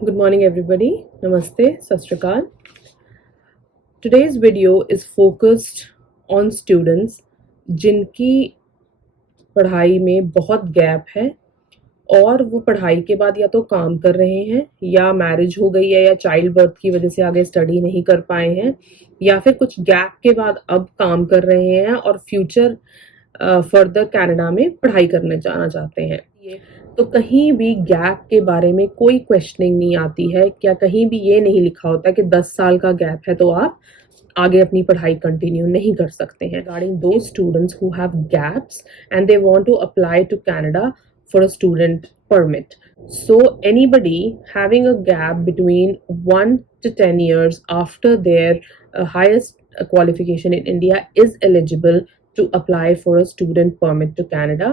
Good morning, everybody. Namaste, Sat Shri Akal. Today's video is focused on students जिनकी पढ़ाई में बहुत gap है और वो पढ़ाई के बाद या तो काम कर रहे हैं या मैरिज हो गई है या चाइल्ड बर्थ की वजह से आगे स्टडी नहीं कर पाए हैं या फिर कुछ गैप के बाद अब काम कर रहे हैं और फ्यूचर फर्दर कनाडा में पढ़ाई करने जाना चाहते हैं। तो कहीं भी गैप के बारे में कोई क्वेश्चनिंग नहीं आती है। क्या कहीं भी ये नहीं लिखा होता कि 10 साल का गैप है तो आप आगे अपनी पढ़ाई कंटिन्यू नहीं कर सकते हैं। रिगार्डिंग दो students who have gaps and they want to apply to Canada for a student permit. So anybody having a gap between 1 to 10 years after their highest qualification in India is eligible to apply for a student permit to Canada.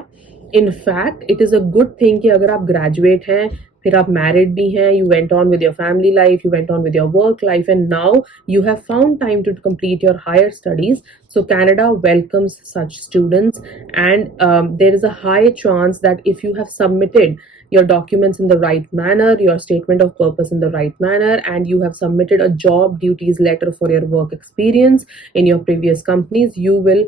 In fact, it is a good thing कि अगर आप graduate हैं, फिर आप married भी हैं, you went on with your family life, you went on with your work life, and now you have found time to complete your higher studies. So Canada welcomes such students, and there is a high chance that if you have submitted your documents in the right manner, your statement of purpose in the right manner, and you have submitted a job duties letter for your work experience in your previous companies, you will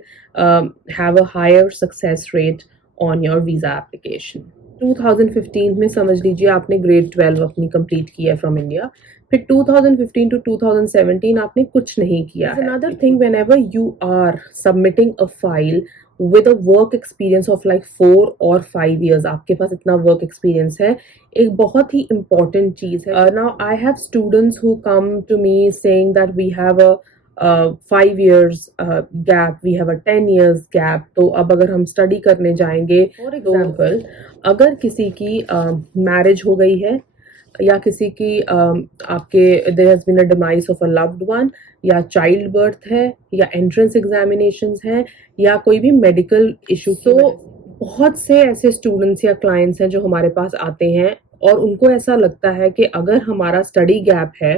have a higher success rate on your visa application. 2015 में समझ लीजिए आपने grade 12 अपनी complete की है from India, फिर 2015 to 2017 आपने कुछ नहीं किया है। Another thing, whenever you are submitting a file with a work experience of like 4 or 5 years, आपके पास इतना वर्क एक्सपीरियंस है, एक बहुत ही important चीज़ है। Now I have students who come to me saying that we have a 5 years gap, we have a 10 years gap। तो अब अगर हम स्टडी करने जाएंगे, फॉर एग्जाम्पल अगर किसी की मैरिज हो गई है या किसी की आपके there has been a demise of a loved one, या चाइल्ड बर्थ है, या एंट्रेंस एग्जामिनेशंस हैं, या कोई भी मेडिकल इशू, तो बहुत से ऐसे स्टूडेंट्स या क्लाइंट्स हैं जो हमारे पास आते हैं और उनको ऐसा लगता है कि अगर हमारा स्टडी गैप है,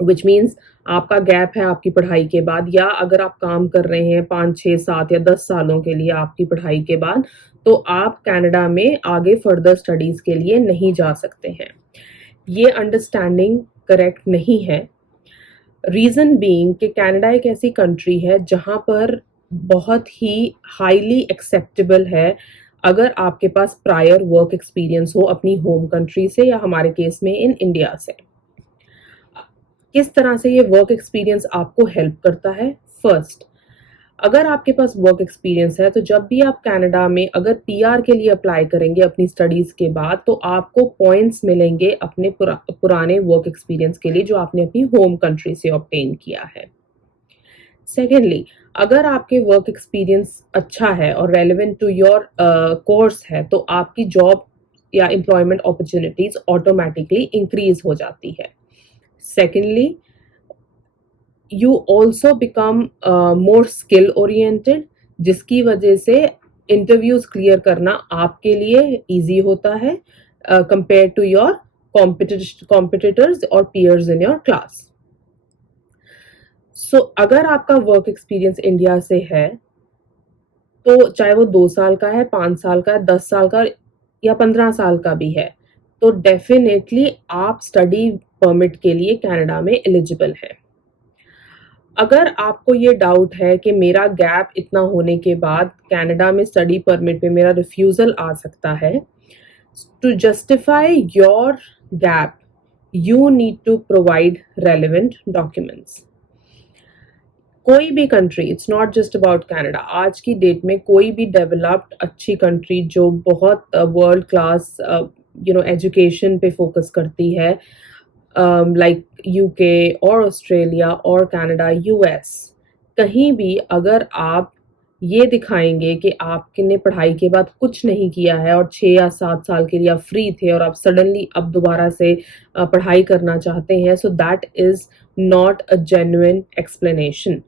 विच मीन्स आपका गैप है आपकी पढ़ाई के बाद, या अगर आप काम कर रहे हैं 5, 6, 7 या 10 सालों के लिए आपकी पढ़ाई के बाद, तो आप कनाडा में आगे फर्दर स्टडीज के लिए नहीं जा सकते हैं। ये अंडरस्टैंडिंग करेक्ट नहीं है। रीज़न बीइंग कि कनाडा एक ऐसी कंट्री है जहाँ पर बहुत ही हाईली एक्सेप्टेबल है अगर आपके पास प्रायर वर्क एक्सपीरियंस हो अपनी होम कंट्री से या हमारे केस में इन इंडिया से। किस तरह से ये वर्क एक्सपीरियंस आपको हेल्प करता है? फर्स्ट, अगर आपके पास वर्क एक्सपीरियंस है तो जब भी आप कनाडा में अगर पीआर के लिए अप्लाई करेंगे अपनी स्टडीज़ के बाद, तो आपको पॉइंट्स मिलेंगे अपने पुराने वर्क एक्सपीरियंस के लिए जो आपने अपनी होम कंट्री से ऑब्टेन किया है। सेकेंडली, अगर आपके वर्क एक्सपीरियंस अच्छा है और रेलेवेंट टू योर कोर्स है, तो आपकी जॉब या एम्प्लॉयमेंट अपॉर्चुनिटीज ऑटोमेटिकली इंक्रीज हो जाती है। Secondly, you also become more skill oriented, जिसकी वजह से इंटरव्यूज क्लियर करना आपके लिए इजी होता है कंपेयर टू योर कॉम्पिटिटर्स और पीयर्स इन योर क्लास। सो अगर आपका वर्क एक्सपीरियंस इंडिया से है, तो चाहे वो 2 साल का है, 5 साल का है, 10 साल का या 15 साल का भी है, तो डेफिनेटली आप स्टडी परमिट के लिए कनाडा में एलिजिबल है। अगर आपको ये डाउट है कि मेरा गैप इतना होने के बाद कनाडा में स्टडी परमिट पे मेरा रिफ्यूज़ल आ सकता है, to justify your gap you need to provide relevant documents. कोई भी country, it's not just about Canada, आज की डेट में कोई भी डेवलप्ड अच्छी कंट्री जो बहुत वर्ल्ड क्लास एजुकेशन पे फोकस करती है, लाइक यूके और ऑस्ट्रेलिया और कनाडा, यूएस, कहीं भी अगर आप ये दिखाएंगे कि आपने पढ़ाई के बाद कुछ नहीं किया है और 6 या 7 साल के लिए आप फ्री थे और आप सडनली अब दोबारा से पढ़ाई करना चाहते हैं, so that is not a genuine explanation.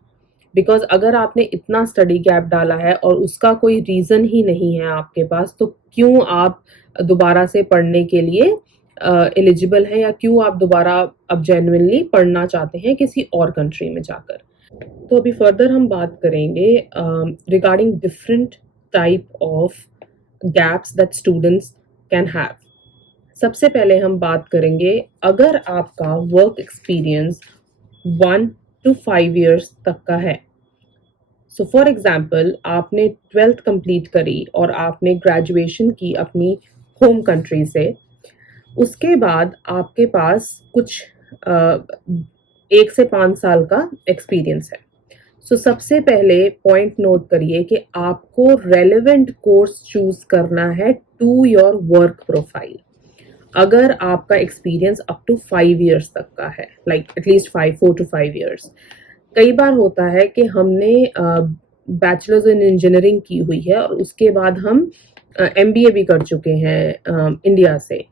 Because अगर आपने इतना स्टडी गैप डाला है और उसका कोई रीज़न ही नहीं है आपके पास, तो क्यों आप दोबारा से पढ़ने के लिए एलिजिबल है, या क्यों आप दोबारा अब जेन्युइनली पढ़ना चाहते हैं किसी और कंट्री में जाकर। तो अभी फर्दर हम बात करेंगे regarding different type of gaps that students can have. सबसे पहले हम बात करेंगे अगर आपका वर्क एक्सपीरियंस 1 to 5 years तक का है। सो फॉर एग्जाम्पल आपने 12th कंप्लीट करी और आपने ग्रेजुएशन की अपनी होम कंट्री से, उसके बाद आपके पास कुछ 1 से 5 साल का एक्सपीरियंस है। सो सबसे पहले पॉइंट नोट करिए कि आपको रेलेवेंट कोर्स चूज करना है टू योर वर्क प्रोफाइल। अगर आपका एक्सपीरियंस अप टू 5 years तक का है, लाइक एटलीस्ट 4 to 5 years। कई बार होता है कि हमने बैचलर्स इन इंजीनियरिंग की हुई है और उसके बाद हम MBA भी कर चुके हैं इंडिया से,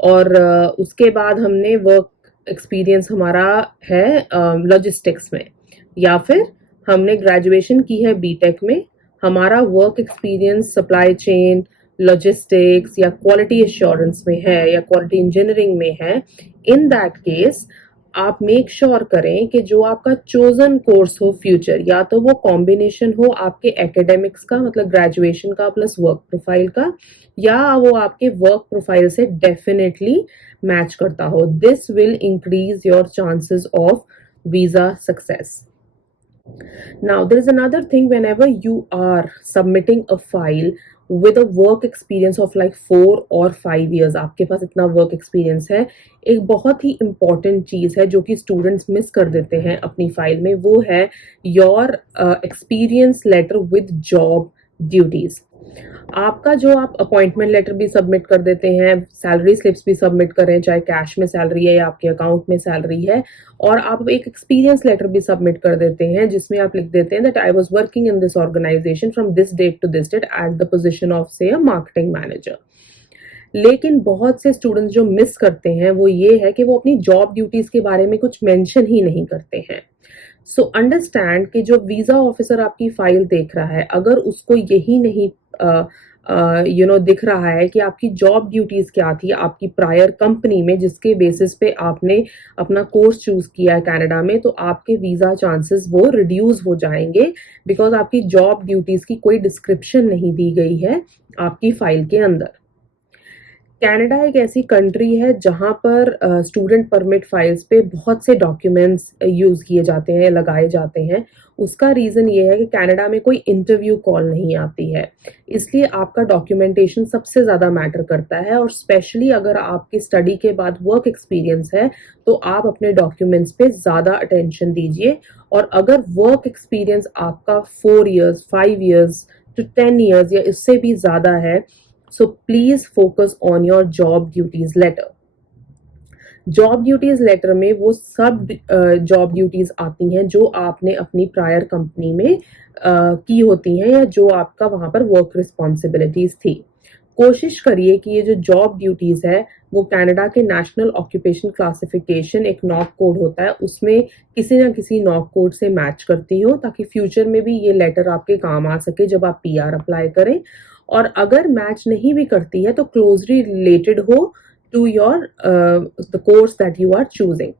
और उसके बाद हमने वर्क एक्सपीरियंस हमारा है लॉजिस्टिक्स में, या फिर हमने ग्रेजुएशन की है बीटेक में, हमारा work experience supply chain, logistics या क्वालिटी एश्योरेंस में है या क्वालिटी इंजीनियरिंग में है। इन दैट केस आप मेक श्योर करें कि जो आपका चोजन कोर्स हो फ्यूचर, या तो वो कॉम्बिनेशन हो आपके एकेडमिक्स का, मतलब ग्रेजुएशन का प्लस वर्क प्रोफाइल का, या वो आपके वर्क प्रोफाइल से डेफिनेटली मैच करता हो। This will increase your chances of visa success. Now, there is another thing. Whenever you are submitting a file with a work experience of like 4 or 5 years, आपके पास इतना work experience है, एक बहुत ही important चीज़ है जो कि स्टूडेंट्स मिस कर देते हैं अपनी फाइल में, वो है your experience letter with job duties. आपका जो आप अपॉइंटमेंट लेटर भी सबमिट कर देते हैं, सैलरी स्लिप्स भी सबमिट करें, चाहे कैश में सैलरी है या आपके अकाउंट में सैलरी है, और आप एक एक्सपीरियंस लेटर भी सबमिट कर देते हैं जिसमें आप लिख देते हैं that I was working in this organisation from this date to this date at the position of से अ मार्केटिंग मैनेजर। लेकिन बहुत से स्टूडेंट्स जो मिस करते हैं वो ये है कि वो अपनी जॉब ड्यूटीज के बारे में कुछ मेंशन ही नहीं करते हैं। सो अंडरस्टैंड कि जो वीजा ऑफिसर आपकी फाइल देख रहा है, अगर उसको यही नहीं दिख रहा है कि आपकी जॉब ड्यूटीज क्या थी आपकी प्रायर कंपनी में, जिसके बेसिस पे आपने अपना कोर्स चूज किया है कनाडा में, तो आपके वीजा चांसेस वो रिड्यूस हो जाएंगे, बिकॉज आपकी जॉब ड्यूटीज की कोई डिस्क्रिप्शन नहीं दी गई है आपकी फाइल के अंदर। कनाडा एक ऐसी कंट्री है जहां पर स्टूडेंट परमिट फाइल्स पे बहुत से डॉक्यूमेंट्स यूज किए जाते हैं, लगाए जाते हैं। उसका रीजन ये है कि कनाडा में कोई इंटरव्यू कॉल नहीं आती है, इसलिए आपका डॉक्यूमेंटेशन सबसे ज़्यादा मैटर करता है, और स्पेशली अगर आपकी स्टडी के बाद वर्क एक्सपीरियंस है तो आप अपने डॉक्यूमेंट्स पे ज़्यादा अटेंशन दीजिए। और अगर वर्क एक्सपीरियंस आपका 4 years 5 years to 10 years या इससे भी ज़्यादा है, so please focus on your job duties letter. Job duties letter में वो सब जॉब ड्यूटीज आती हैं जो आपने अपनी प्रायर कंपनी में की होती हैं, या जो आपका वहां पर वर्क रिस्पॉन्सिबिलिटीज थी। कोशिश करिए कि ये जो जॉब ड्यूटीज है वो कनाडा के नेशनल ऑक्यूपेशन क्लासिफिकेशन, एक नॉक कोड होता है, उसमें किसी ना किसी नॉक कोड से मैच करती हो, ताकि फ्यूचर में भी ये लेटर आपके काम आ सके जब आप PR अप्लाई करें। और अगर मैच नहीं भी करती है तो क्लोजली रिलेटेड हो to your the course that you are choosing.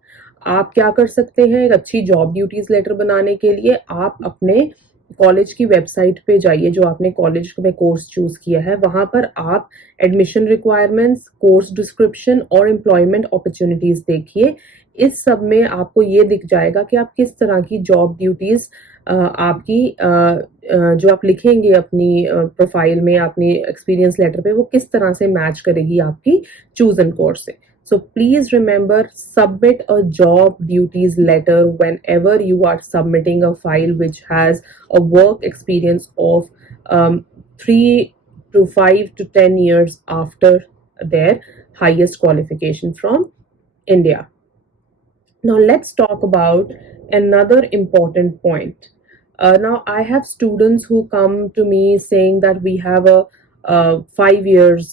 आप क्या कर सकते हैं, एक अच्छी जॉब ड्यूटीज लेटर बनाने के लिए आप अपने कॉलेज की वेबसाइट पे जाइए, जो आपने कॉलेज में कोर्स चूज किया है, वहां पर आप एडमिशन रिक्वायरमेंट्स, कोर्स डिस्क्रिप्शन और एम्प्लॉयमेंट अपॉर्चुनिटीज देखिए। इस सब में आपको ये दिख जाएगा कि आप किस तरह की जॉब ड्यूटीज आपकी जो आप लिखेंगे अपनी प्रोफाइल में, अपनी एक्सपीरियंस लेटर पे, वो किस तरह से मैच करेगी आपकी चूजन कोर्स से। So please remember, submit a job duties letter whenever you are submitting a file which has a work experience of 3 to 5 to 10 years after their highest qualification from India. Now let's talk about another important point. Now I have students who come to me saying that we have a 5 years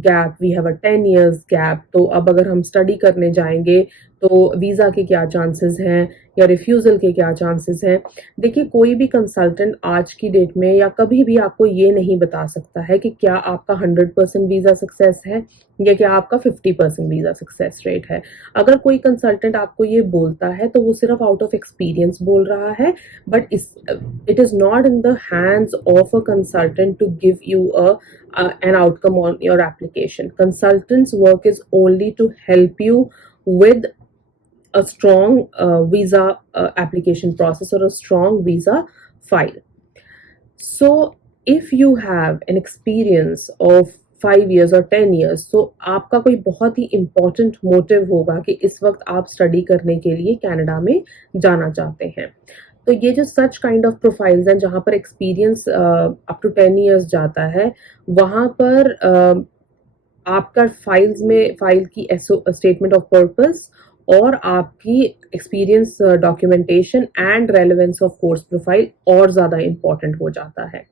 gap, we have a 10 years gap, तो अब अगर हम study करने जाएंगे तो visa के क्या chances हैं या रिफ्यूज़ल के क्या चांसेस हैं। देखिए, कोई भी कंसल्टेंट आज की डेट में या कभी भी आपको ये नहीं बता सकता है कि क्या आपका 100% वीज़ा सक्सेस है या क्या आपका 50% वीज़ा सक्सेस रेट है। अगर कोई कंसल्टेंट आपको ये बोलता है तो वो सिर्फ आउट ऑफ एक्सपीरियंस बोल रहा है, but it is not in the hands of a consultant to give you an outcome on your application. Consultants' work is only to help you with a strong visa application process or a strong visa file. So if you have an experience of 5 years or 10 years, so आपका कोई बहुत ही important motive होगा कि इस वक्त आप study करने के लिए कनाडा में जाना चाहते हैं। तो ये जो सच काइंड ऑफ प्रोफाइल्स हैं जहाँ पर एक्सपीरियंस अप टू 10 years जाता है, वहाँ पर आपका फाइल की स्टेटमेंट ऑफ पर्पस और आपकी experience documentation and relevance of course profile और ज़्यादा इम्पॉर्टेंट हो जाता है।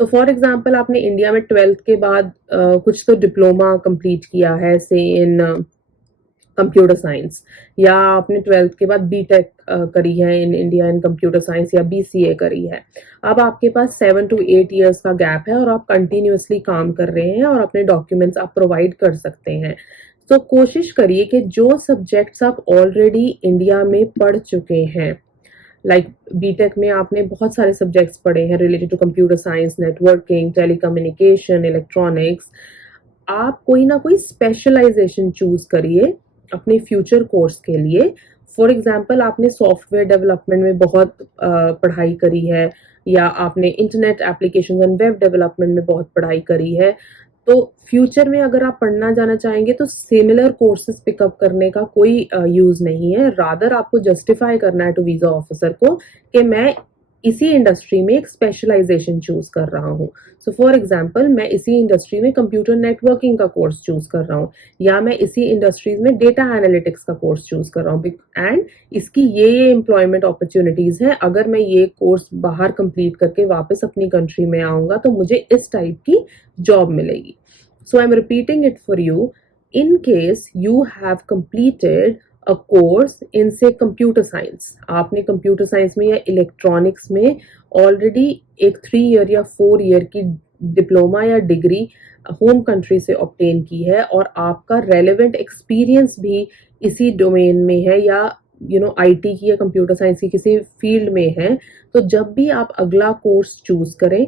तो फॉर एग्जांपल आपने इंडिया में 12th के बाद कुछ तो डिप्लोमा कंप्लीट किया है, से इन कंप्यूटर साइंस, या आपने 12th के बाद बीटेक करी है in India in computer science या बीसीए करी है। अब आपके पास 7 to 8 years का गैप है और आप कंटिन्यूअसली काम कर रहे हैं और अपने डॉक्यूमेंट्स आप प्रोवाइड कर सकते हैं। तो कोशिश करिए कि जो सब्जेक्ट्स आप ऑलरेडी इंडिया में पढ़ चुके हैं, लाइक बीटेक में आपने बहुत सारे सब्जेक्ट्स पढ़े हैं related to computer science, networking, telecommunication, electronics, आप कोई ना कोई स्पेशलाइजेशन चूज करिए अपने फ्यूचर कोर्स के लिए। फॉर एग्जांपल आपने सॉफ्टवेयर डेवलपमेंट में बहुत पढ़ाई करी है, या आपने internet applications and web development में बहुत पढ़ाई करी है, तो फ्यूचर में अगर आप पढ़ना जाना चाहेंगे तो सिमिलर कोर्सेज पिकअप करने का कोई यूज नहीं है। रादर आपको जस्टिफाई करना है टू वीजा ऑफिसर को कि मैं इसी इंडस्ट्री में एक स्पेशलाइजेशन चूज कर रहा हूँ। सो फॉर एग्जांपल मैं इसी इंडस्ट्री में कंप्यूटर नेटवर्किंग का कोर्स चूज कर रहा हूँ, या मैं इसी इंडस्ट्रीज में डेटा एनालिटिक्स का कोर्स चूज कर रहा हूँ, एंड इसकी ये एम्प्लॉयमेंट अपॉर्चुनिटीज हैं। अगर मैं ये कोर्स बाहर कंप्लीट करके वापस अपनी कंट्री में आऊंगा तो मुझे इस टाइप की जॉब मिलेगी। So I am repeating it for you, in case you have completed a course in say computer science, आपने कंप्यूटर साइंस में या इलेक्ट्रॉनिक्स में ऑलरेडी एक 3 year या 4 year की डिप्लोमा या डिग्री होम कंट्री से ऑब्टेन की है और आपका रेलेवेंट एक्सपीरियंस भी इसी डोमेन में है, या आईटी की या कंप्यूटर साइंस की किसी फील्ड में है, तो जब भी आप अगला कोर्स चूज करें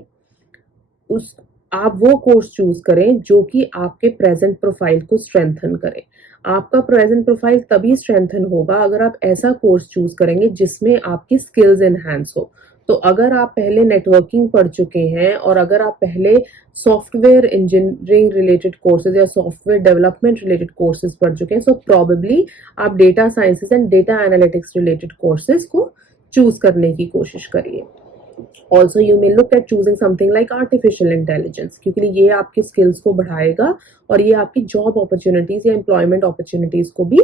आप वो कोर्स चूज करें जो कि आपके प्रेजेंट प्रोफाइल को स्ट्रेंथन करे। आपका प्रेजेंट प्रोफाइल तभी स्ट्रेंथन होगा अगर आप ऐसा कोर्स चूज करेंगे जिसमें आपकी स्किल्स एनहांस हो। तो अगर आप पहले नेटवर्किंग पढ़ चुके हैं और अगर आप पहले सॉफ्टवेयर इंजीनियरिंग रिलेटेड कोर्सेज या सॉफ्टवेयर डेवलपमेंट रिलेटेड कोर्सेज पढ़ चुके हैं, सो प्रॉबेबली आप data sciences and data analytics related courses को चूज करने की कोशिश करिए। Also you may look at choosing something like artificial intelligence, क्योंकि ये आपकी स्किल्स को बढ़ाएगा और ये आपकी जॉब अपॉर्चुनिटीज या एम्प्लॉयमेंट अपॉर्चुनिटीज को भी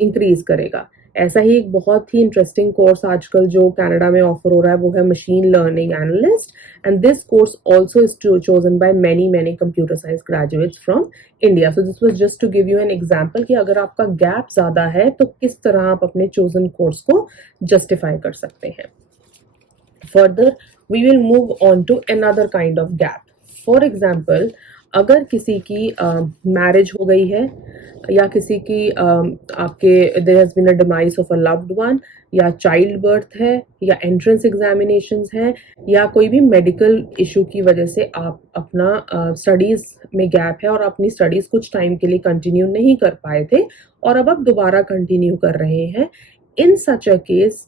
इंक्रीज करेगा। ऐसा ही एक बहुत ही इंटरेस्टिंग कोर्स आजकल जो कनाडा में ऑफर हो रहा है वो है machine learning analyst, and this course also is chosen by many computer science graduates from India. So this was just to give you an example कि अगर आपका गैप ज्यादा है तो किस तरह आप अपने चोजन कोर्स को जस्टिफाई कर सकते हैं। Further, we will move on to another kind of gap. For example, अगर किसी की मैरिज हो गई है या किसी की आपके there has been a demise of a loved one, या चाइल्ड बर्थ है या एंट्रेंस एग्जामिनेशंस हैं या कोई भी मेडिकल इशू की वजह से आप अपना स्टडीज में गैप है और अपनी स्टडीज कुछ टाइम के लिए कंटिन्यू नहीं कर पाए थे और अब आप दोबारा कंटिन्यू कर रहे हैं, in such a case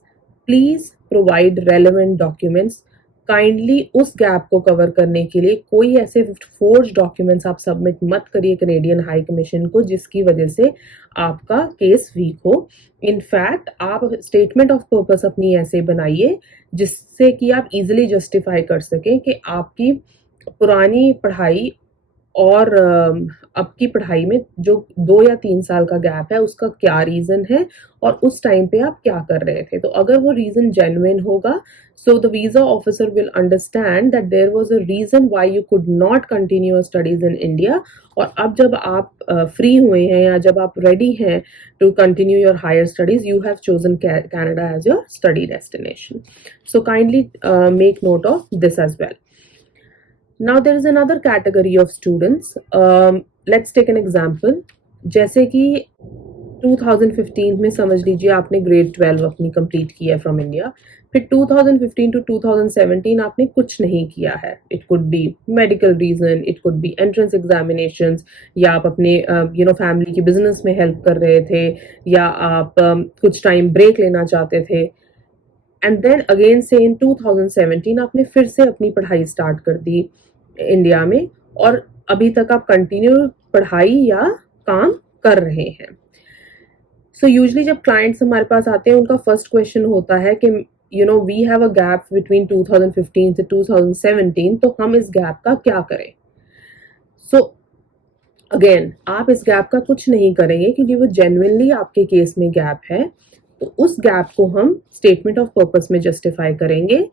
please provide relevant documents. Kindly उस गैप को कवर करने के लिए कोई ऐसे फोर्ज डॉक्यूमेंट्स आप सबमिट मत करिए कैनेडियन हाई कमीशन को जिसकी वजह से आपका केस वीक हो। इनफैक्ट आप स्टेटमेंट ऑफ पर्पस अपनी ऐसे बनाइए जिससे कि आप इजीली जस्टिफाई कर सकें कि आपकी पुरानी पढ़ाई और अब की पढ़ाई में जो 2 या 3 साल का गैप है उसका क्या रीज़न है और उस टाइम पे आप क्या कर रहे थे। तो अगर वो रीज़न जेन्युइन होगा, so the visa officer will understand that there was a reason why you could not continue your studies in India, और अब जब आप फ्री हुए हैं या जब आप रेडी हैं to continue your higher studies, you have chosen Canada as your study destination. So kindly make note of this as well. Now there is another category of students. Let's take an example. जैसे कि 2015 में समझ लीजिए आपने grade 12 अपनी complete की है from India, फिर 2015 टू 2017 आपने कुछ नहीं किया है. It could be medical reason, it could be entrance examinations, या आप अपने फैमिली की बिजनेस में हेल्प कर रहे थे, या आप कुछ टाइम ब्रेक लेना चाहते थे. एंड देन अगेन से इन 2017 आपने फिर से अपनी पढ़ाई स्टार्ट कर दी इंडिया में, और अभी तक आप कंटिन्यू पढ़ाई या काम कर रहे हैं. सो यूजुअली जब क्लाइंट्स हमारे पास आते हैं उनका फर्स्ट क्वेश्चन होता है कि we have a gap between 2015 से 2017, तो हम इस गैप का क्या करें. सो अगेन आप इस गैप का कुछ नहीं करेंगे क्योंकि वो जेन्युइनली आपके केस में गैप है, तो उस गैप को हम स्टेटमेंट ऑफ पर्पस में जस्टिफाई करेंगे.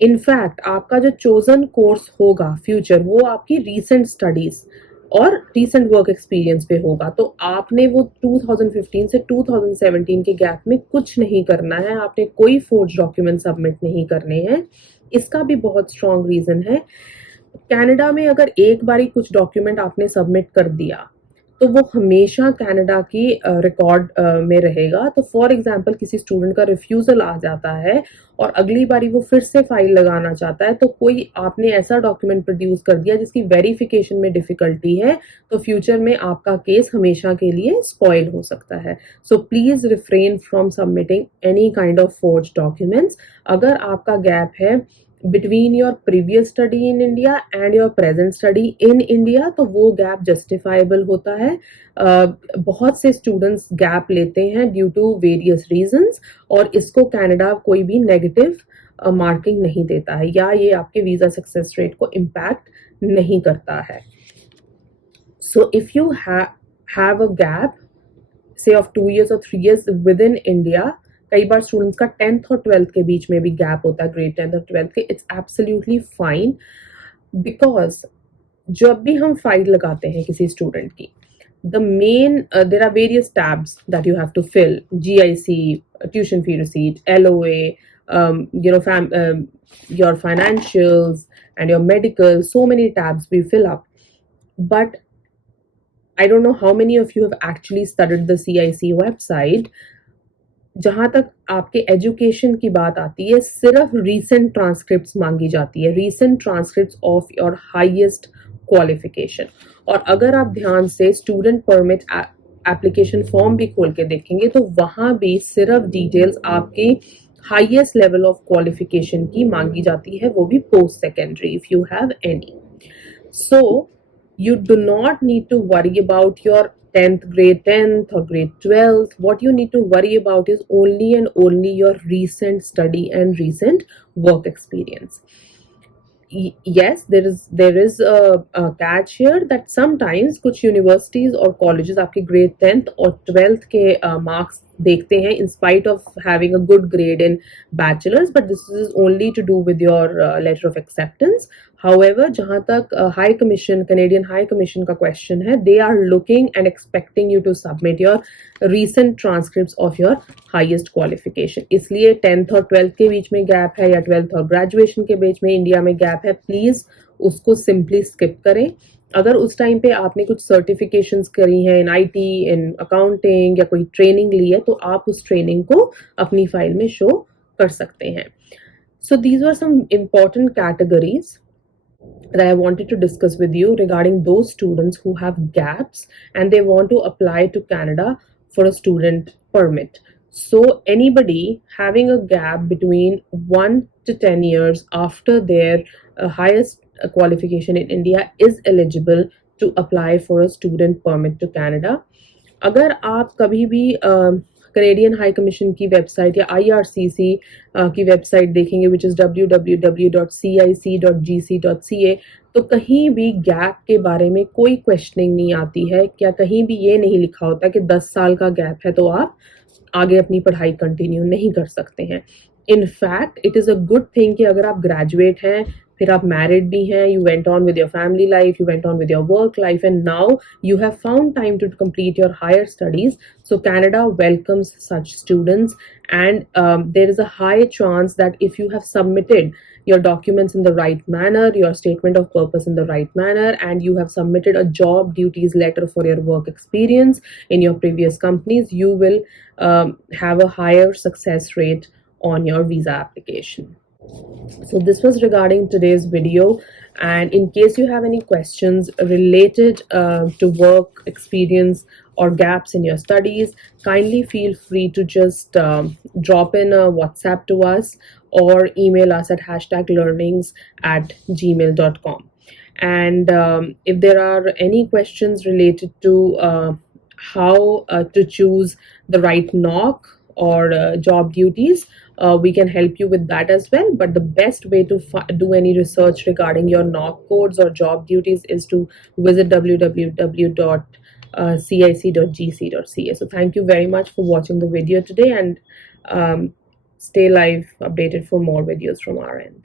इनफैक्ट आपका जो चोजन कोर्स होगा फ्यूचर, वो आपकी रीसेंट स्टडीज और रीसेंट वर्क एक्सपीरियंस पे होगा. तो आपने वो 2015 से 2017 के गैप में कुछ नहीं करना है, आपने कोई फोर्ज डॉक्यूमेंट सबमिट नहीं करने हैं. इसका भी बहुत स्ट्रॉन्ग रीजन है. कनाडा में अगर एक बारी कुछ डॉक्यूमेंट आपने सबमिट कर दिया तो वो हमेशा कनाडा की रिकॉर्ड में रहेगा. तो फॉर एग्जांपल किसी स्टूडेंट का रिफ्यूज़ल आ जाता है और अगली बारी वो फिर से फाइल लगाना चाहता है, तो कोई आपने ऐसा डॉक्यूमेंट प्रोड्यूस कर दिया जिसकी वेरिफिकेशन में डिफिकल्टी है, तो फ्यूचर में आपका केस हमेशा के लिए स्पॉइल हो सकता है. So please refrain from submitting any kind of forge documents. अगर आपका गैप है between your previous study in India and your present study in India, तो वो गैप जस्टिफाइबल होता है. बहुत से स्टूडेंट्स गैप लेते हैं ड्यू टू वेरियस रीजंस, और इसको कनाडा कोई भी नेगेटिव मार्किंग नहीं देता है या ये आपके वीजा सक्सेस रेट को इम्पैक्ट नहीं करता है. So if you have a gap say of 2 years or 3 years with in India, कई बार स्टूडेंट्स का 10th और 12th के बीच में भी गैप होता है, ग्रेड 10th और 12th के, इट्स एब्सोल्युटली फाइन. बिकॉज जब भी हम फाइल लगाते हैं किसी स्टूडेंट की, the main there are various tabs that you have to fill. GIC, tuition fee receipt, LOA, your financials and your medical, so many tabs we fill up. But I don't know how many of you have actually studied the CIC website. जहाँ तक आपके education की बात आती है, सिर्फ recent transcripts मांगी जाती है, recent transcripts of your highest qualification. और अगर आप ध्यान से स्टूडेंट परमिट एप्लीकेशन फॉर्म भी खोल के देखेंगे तो वहाँ भी सिर्फ डिटेल्स आपके हाईएस्ट लेवल ऑफ क्वालिफिकेशन की मांगी जाती है, वो भी post secondary if you have any. So you do not need to worry about your 10th, grade 10th or grade 12th. What you need to worry about is only and only your recent study and recent work experience. Yes, there is a catch here that sometimes कुछ universities और colleges आपके grade 10th और 12th के marks देखते हैं in spite of having a good grade in bachelor's, but this is only to do with your letter of acceptance. However, जहाँ तक High Commission, Canadian High Commission का question है, they are looking and expecting you to submit your recent transcripts of your highest qualification. इसलिए 10th और 12th के बीच में gap है या 12th और graduation के बीच में इंडिया में गैप है, प्लीज उसको सिंपली स्किप करें. अगर उस टाइम पे आपने कुछ सर्टिफिकेशंस करी हैं इन IT, इन अकाउंटिंग, या कोई ट्रेनिंग ली है, तो आप उस ट्रेनिंग को अपनी फाइल में शो कर सकते हैं. So these are some important categories that I wanted to discuss with you regarding those students who have gaps and they want to apply to Canada for a student permit. So anybody having a gap between 1 to 10 years after their highest qualification in India is eligible to apply for a student permit to Canada. अगर आप कभी भी Canadian high commission की website या IRCC की website देखेंगे which is www.cic.gc.ca, तो कहीं भी गैप के बारे में कोई क्वेश्चनिंग नहीं आती है। क्या कहीं भी ये नहीं लिखा होता कि 10 साल का गैप है तो आप आगे अपनी पढ़ाई कंटिन्यू नहीं कर सकते हैं। In fact it is a good thing कि अगर आप ग्रेजुएट हैं, फिर आप मैरिड भी हैं, you went on with your family life, you went on with your work life, and now you have found time to complete your higher studies. So Canada welcomes such students, and there is a high chance that if you have submitted your documents in the right manner, your statement of purpose in the right manner, and you have submitted a job duties letter for your work experience in your previous companies, you will have a higher success rate on your visa application. So this was regarding today's video, and in case you have any questions related to work experience or gaps in your studies, kindly feel free to just drop in a WhatsApp to us or email us at #learnings@gmail.com. And if there are any questions related to how to choose the right knock or job duties, we can help you with that as well. But the best way to do any research regarding your knock codes or job duties is to visit www.cic.gc.ca. So thank you very much for watching the video today, and stay live updated for more videos from our end.